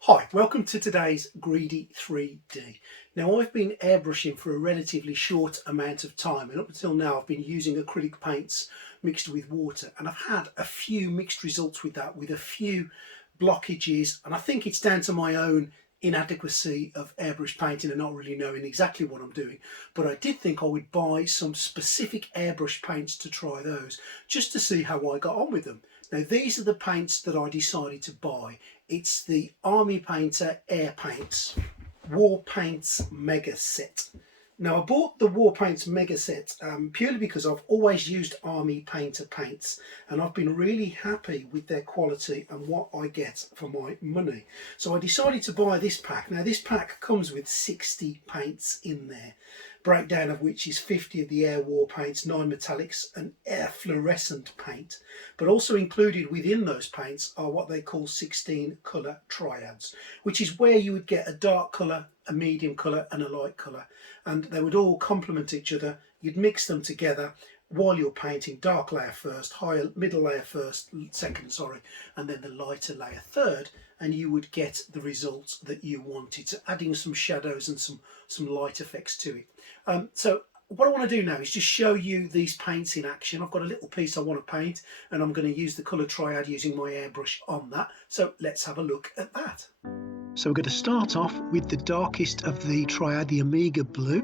Hi, welcome to today's Greedy 3D. Now I've been airbrushing for a relatively short amount of time, and up until now I've been using acrylic paints mixed with water, and I've had a few mixed results with that, with a few blockages, and I think it's down to my own inadequacy of airbrush painting and not really knowing exactly what I'm doing. But I did think I would buy some specific airbrush paints to try those, just to see how I got on with them. Now these are the paints that I decided to buy. It's the Army Painter Air Paints Warpaints Megset. Now I bought the Warpaints Megset purely because I've always used Army Painter paints, and I've been really happy with their quality and what I get for my money. So I decided to buy this pack. Now this pack comes with 60 paints in there, breakdown of which is 50 of the Air Warpaints, 9 metallics and Air fluorescent paint. But also included within those paints are what they call 16 colour triads, which is where you would get a dark colour, a medium colour and a light colour, and they would all complement each other. You'd mix them together while you're painting, dark layer first, higher middle layer first, second, sorry, and then the lighter layer third, and you would get the results that you wanted. So adding some shadows and some light effects to it. So what I want to do now is just show you these paints in action. I've got a little piece I want to paint, and I'm going to use the colour triad using my airbrush on that. So let's have a look at that. So we're going to start off with the darkest of the triad, the Omega Blue.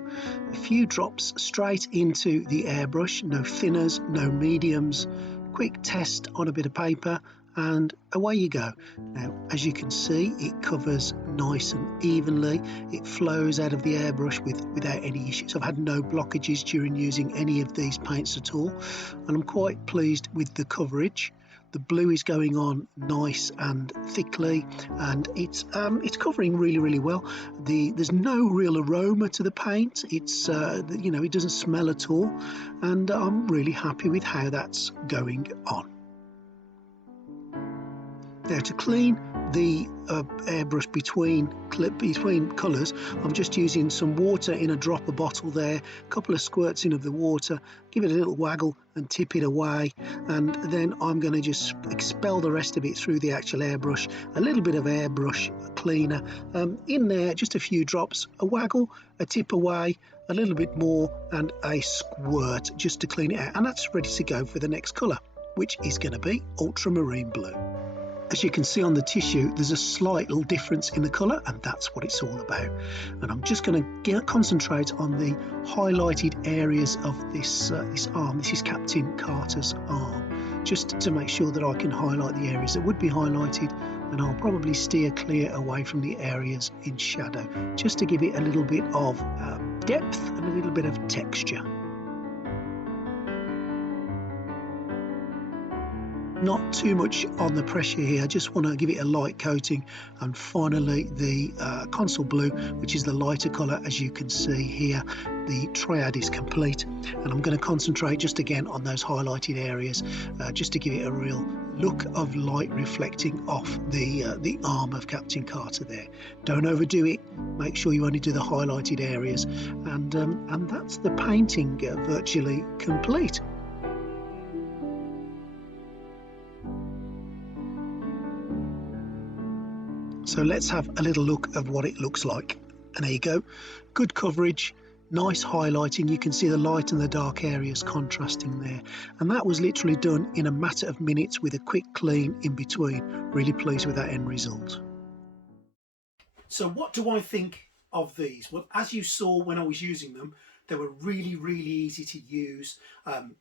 A few drops straight into the airbrush, no thinners, no mediums. Quick test on a bit of paper, and away you go. Now, as you can see, it covers nice and evenly. It flows out of the airbrush without any issues. I've had no blockages during using any of these paints at all, and I'm quite pleased with the coverage. The blue is going on nice and thickly, and it's covering really well. There's no real aroma to the paint. It's it doesn't smell at all, and I'm really happy with how that's going on. Now, to clean the airbrush between colours, I'm just using some water in a dropper bottle there, a couple of squirts in of the water, give it a little waggle and tip it away, and then I'm going to just expel the rest of it through the actual airbrush. A little bit of airbrush cleaner in there, just a few drops, a waggle, a tip away, a little bit more, and a squirt just to clean it out, and that's ready to go for the next colour, which is going to be ultramarine blue. As you can see on the tissue, there's a slight little difference in the colour, and that's what it's all about. And I'm just going to concentrate on the highlighted areas of this arm. This is Captain Carter's arm, just to make sure that I can highlight the areas that would be highlighted, and I'll probably steer clear away from the areas in shadow, just to give it a little bit of depth and a little bit of texture. Not too much on the pressure here, I just want to give it a light coating. And finally the console blue, which is the lighter colour. As you can see here, the triad is complete, and I'm going to concentrate just again on those highlighted areas, just to give it a real look of light reflecting off the arm of Captain Carter there. Don't overdo it, make sure you only do the highlighted areas, and that's the painting virtually complete. So let's have a little look of what it looks like. And there you go, good coverage, nice highlighting. You can see the light and the dark areas contrasting there, and that was literally done in a matter of minutes with a quick clean in between. Really pleased with that end result. So what do I think of these? Well, as you saw when I was using them, they were really easy to use.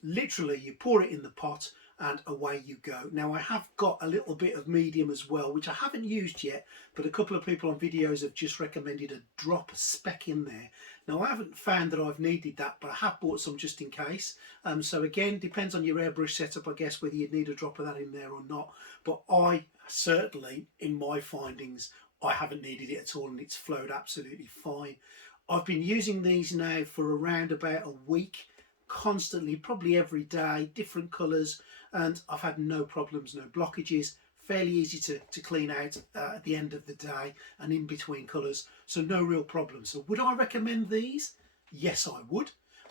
Literally you pour it in the pot and away you go. Now I have got a little bit of medium as well, which I haven't used yet, but a couple of people on videos have just recommended a drop speck in there. Now I haven't found that I've needed that, but I have bought some just in case. So again, depends on your airbrush setup, I guess, whether you'd need a drop of that in there or not. But I certainly, in my findings, I haven't needed it at all, and it's flowed absolutely fine. I've been using these now for around about a week, constantly, probably every day, different colours, and I've had no problems, no blockages. Fairly easy to clean out at the end of the day and in between colours, so no real problem. So would I recommend these? Yes, I would.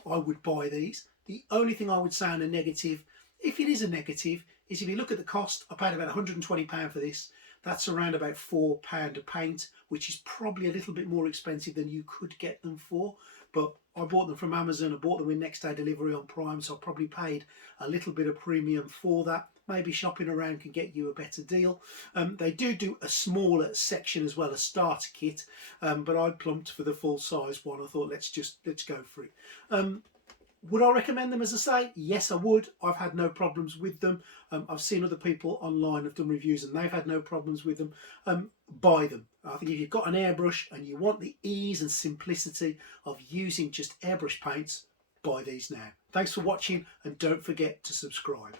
I would buy these. The only thing I would say on a negative if it is a negative, is if you look at the cost, I paid about £120 for this. That's around about £4 a paint, which is probably a little bit more expensive than you could get them for. But I bought them from Amazon, I bought them with next day delivery on Prime, so I probably paid a little bit of premium for that. Maybe shopping around can get you a better deal. They do a smaller section as well, a starter kit, but I plumped for the full size one. I thought let's go for it. Would I recommend them, as I say? Yes, I would. I've had no problems with them. I've seen other people online have done reviews and they've had no problems with them. Buy them. I think if you've got an airbrush and you want the ease and simplicity of using just airbrush paints, buy these now. Thanks for watching and don't forget to subscribe.